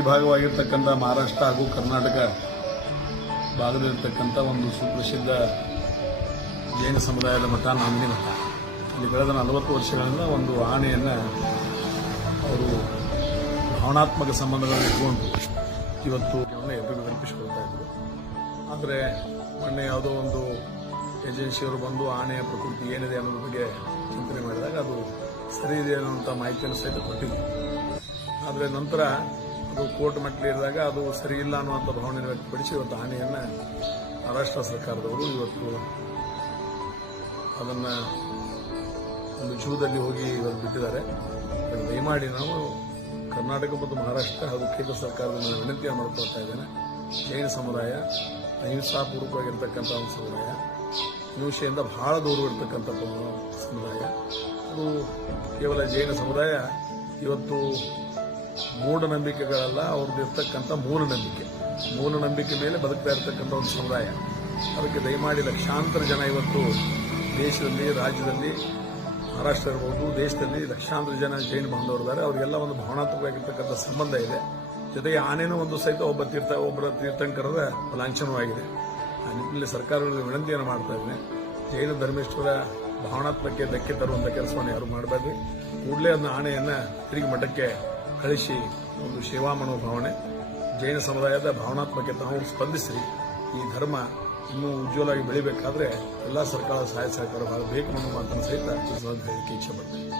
ಗಡಿಭಾಗವಾಗಿರ್ತಕ್ಕಂಥ ಮಹಾರಾಷ್ಟ್ರ ಹಾಗೂ ಕರ್ನಾಟಕ ಭಾಗದಲ್ಲಿರ್ತಕ್ಕಂಥ ಒಂದು ಸುಪ್ರಸಿದ್ಧ ಜೈನ ಸಮುದಾಯದ ಮಠ ನಾಂದಿನಿ ಮಠ. ಇಲ್ಲಿ ಕಳೆದ 40 ವರ್ಷಗಳಿಂದ ಒಂದು ಆನೆಯನ್ನು ಅವರು ಭಾವನಾತ್ಮಕ ಸಂಬಂಧಗಳನ್ನು ಇಟ್ಕೊಂಡು ಇವತ್ತು ಎದುರು ಕಲ್ಪಿಸಿಕೊಳ್ತಾ ಇದ್ರು. ಆದರೆ ಮೊನ್ನೆ ಯಾವುದೋ ಒಂದು ಏಜೆನ್ಸಿಯವರು ಬಂದು ಆನೆಯ ಪ್ರಕೃತಿ ಏನಿದೆ ಅನ್ನೋದ್ರ ಬಗ್ಗೆ ಚಿಂತನೆ ಮಾಡಿದಾಗ ಅದು ಸರಿ ಇದೆ ಅನ್ನುವಂಥ ಮಾಹಿತಿಯನ್ನು ಸಹಿತ ಕೊಟ್ಟಿದ್ರು. ಆದರೆ ನಂತರ ಅದು ಕೋರ್ಟ್ ಮೆಟ್ಟಿಲಿರಿದಾಗ ಅದು ಸರಿ ಇಲ್ಲ ಅನ್ನುವಂಥ ಭಾವನೆಯನ್ನು ವ್ಯಕ್ತಪಡಿಸಿ ಇವತ್ತು ಆನೆಯನ್ನು ಮಹಾರಾಷ್ಟ್ರ ಸರ್ಕಾರದವರು ಇವತ್ತು ಅದನ್ನು ಒಂದು ಜೂದಲ್ಲಿ ಹೋಗಿ ಇವತ್ತು ಬಿಟ್ಟಿದ್ದಾರೆ. ದಯಮಾಡಿ ನಾವು ಕರ್ನಾಟಕ ಮತ್ತು ಮಹಾರಾಷ್ಟ್ರ ಹಾಗೂ ಕೇಂದ್ರ ಸರ್ಕಾರದ ವಿನಂತಿಯನ್ನು ಮಾಡಿಕೊಳ್ತಾ ಇದ್ದೇನೆ. ಜೈನ ಸಮುದಾಯ ಅಹಿಂಸಾಪೂರ್ವಕವಾಗಿರ್ತಕ್ಕಂಥ ಒಂದು ಸಮುದಾಯ, ಹಿಂಸೆಯಿಂದ ಬಹಳ ದೂರವಿರ್ತಕ್ಕಂಥ ಸಮುದಾಯ. ಅದು ಕೇವಲ ಜೈನ ಸಮುದಾಯ ಇವತ್ತು ಮೂಢನಂಬಿಕೆಗಳಲ್ಲ, ಅವ್ರದ್ದು ಇರ್ತಕ್ಕಂಥ ಮೂಢನಂಬಿಕೆ ಮೇಲೆ ಬದುಕ್ತಾ ಇರತಕ್ಕಂಥ ಒಂದು ಸಮುದಾಯ. ಅದಕ್ಕೆ ದಯಮಾಡಿ ಲಕ್ಷಾಂತರ ಜನ ಇವತ್ತು ದೇಶದಲ್ಲಿ, ರಾಜ್ಯದಲ್ಲಿ, ಮಹಾರಾಷ್ಟ್ರ ಇರ್ಬೋದು, ದೇಶದಲ್ಲಿ ಲಕ್ಷಾಂತರ ಜನ ಜೈನ ಬಾಂಧವರಿದ್ದಾರೆ. ಅವರಿಗೆಲ್ಲ ಒಂದು ಭಾವನಾತ್ಮಕವಾಗಿರ್ತಕ್ಕಂಥ ಸಂಬಂಧ ಇದೆ. ಜೊತೆಗೆ ಆನೆನೂ ಒಂದು ಸಹಿತ ಒಬ್ಬರ ತೀರ್ಥಂಕರದ ಲಾಂಛನವಾಗಿದೆ. ಆ ನಿಟ್ಟಿನಲ್ಲಿ ಸರ್ಕಾರಗಳಿಗೆ ವಿನಂತಿಯನ್ನು ಮಾಡ್ತಾ ಇದ್ದೇನೆ. ಜೈನ ಧರ್ಮೇಶ್ವರ ಭಾವನಾತ್ಮಕ್ಕೆ ಧಕ್ಕೆ ತರುವಂಥ ಕೆಲಸವನ್ನು ಯಾರು ಮಾಡಬೇಡ್ರಿ. ಕೂಡಲೇ ಅದನ್ನ ಆನೆಯನ್ನು ತಿರುಗಿ ಮಠಕ್ಕೆ ಕಳಿಸಿ ಒಂದು ಸೇವಾ ಮನೋಭಾವನೆ, ಜೈನ ಸಮುದಾಯದ ಭಾವನಾತ್ಮಕ್ಕೆ ತಾವು ಸ್ಪಂದಿಸಿರಿ. ಈ ಧರ್ಮ ಇನ್ನೂ ಉಜ್ವಲವಾಗಿ ಬೆಳಿಬೇಕಾದ್ರೆ ಎಲ್ಲ ಸರ್ಕಾರದ ಸಹಾಯ ಸಹಕಾರ ಬಹಳ ಬೇಕು ಅನ್ನೋ ಮಾತನ್ನು ಸಹಿತ ಹೇಳಲಿಕ್ಕೆ ಇಚ್ಛೆ ಪಡ್ತೇನೆ.